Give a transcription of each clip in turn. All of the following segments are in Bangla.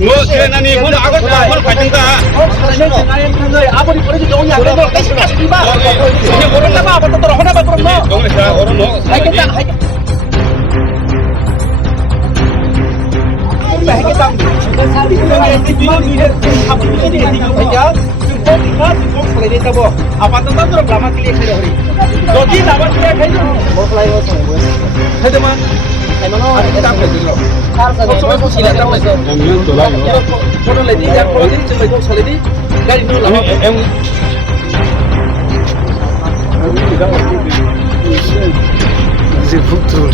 뭐 지난이 뭐 아고 뭐 가진다. 아버지 버리지 용이 안 되고 다시 봐. 이제 오른다마 아버지 또 하나 봐 그럼 너. 동네 사 오른 뭐. 알겠다. 알겠다. apa tuh terus lama kali kali hari. Jadi lama kali kali. Mau kali apa? Ada man. Ada kita pergi dulu. Kalau sila tak pergi. Kalau lagi jangan kalau ini cuma itu soal ini. Gari dulu lama. Zivutur.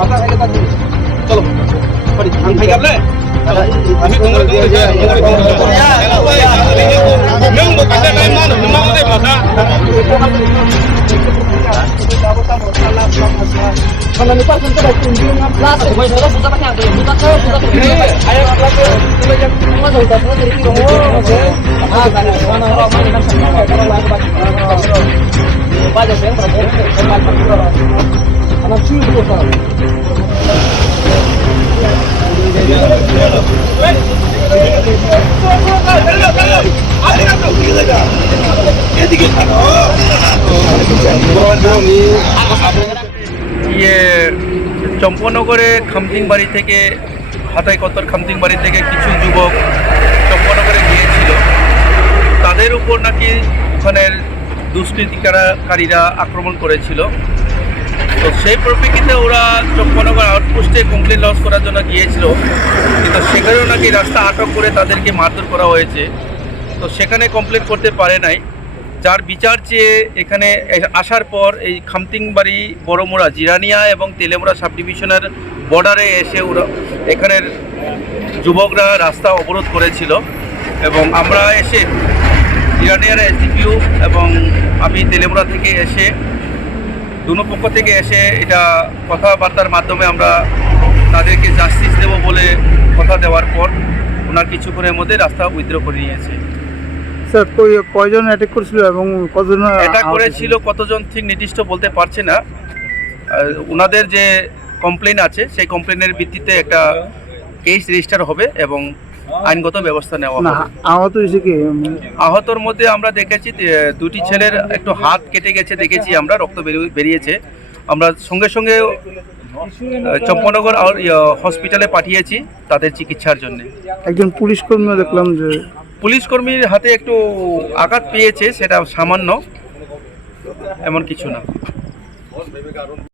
Apa saya kata dulu. Chalo. Pergi. Angkai kable. আমি তোমার nang mo kada nay mo no mo de basa kalau lupa tentu ada kunjung plus boy sudah susah pakai apa buta tuh ayo kelas coba jam semua sudah selesai dari kilo ah kan mana orang main kan sama kalau lain baca baca saya berapa kembali pergi anak cuy dulu kan চম্পনগরে খামতিংবাড়ি থেকে হাতাইকত্তর খামতিংবাড়ি থেকে কিছু যুবক চম্পনগরে গিয়েছিল। তাদের উপর নাকি ওখানের দুষ্কৃতিকারীরা আক্রমণ করেছিল। তো সেই পরিপ্রেক্ষিতে ওরা চম্পনগর আউটপোস্টে কমপ্লেন লজ করার জন্য গিয়েছিল, কিন্তু সেখানেও নাকি রাস্তা আটক করে তাদেরকে মারধর করা হয়েছে। তো সেখানে কমপ্লেন করতে পারে নাই, যার বিচার চেয়ে এখানে আসার পর এই খামতিংবাড়ি বড়মোড়া জিরানিয়া এবং তেলেমোড়া সাব ডিভিশনের বর্ডারে এসে ওরা এখানের যুবকরা রাস্তা অবরোধ করেছিল এবং আমরা এসে জিরানিয়ার এসডিপিও এবং আমি তেলেমোড়া থেকে এসে দুনো পক্ষ থেকে এসে এটা কথাবার্তার মাধ্যমে আমরা তাদেরকে জাস্টিস দেব বলে কথা দেওয়ার পর ওনার কিছুক্ষণের মধ্যে রাস্তা উইথড্র করে নিয়েছে। স্যার কয়জন অ্যাটাক করেছিল এবং কতজন অ্যাটাক করেছিল কতজন ঠিক নির্দিষ্ট বলতে পারছে না। ওনাদের যে কমপ্লেন আছে সেই কমপ্লেনের ভিত্তিতে একটা কেস রেজিস্টার হবে এবং আইনগত ব্যবস্থা নেওয়া হবে। আহত হয়েছে কি? আহতর মধ্যে আমরা দেখেছি দুটি ছেলের একটু হাত কেটে গেছে, দেখেছি আমরা রক্ত বেরিয়েছে। আমরা সঙ্গে সঙ্গে চম্পনগর হসপিটালে পাঠিয়েছি তাদের চিকিৎসার জন্য। একজন পুলিশ কর্মী দেখলাম যে পুলিশ কর্মীর হাতে একটু আঘাত পেয়েছে, সেটা সামান্য, এমন কিছু না।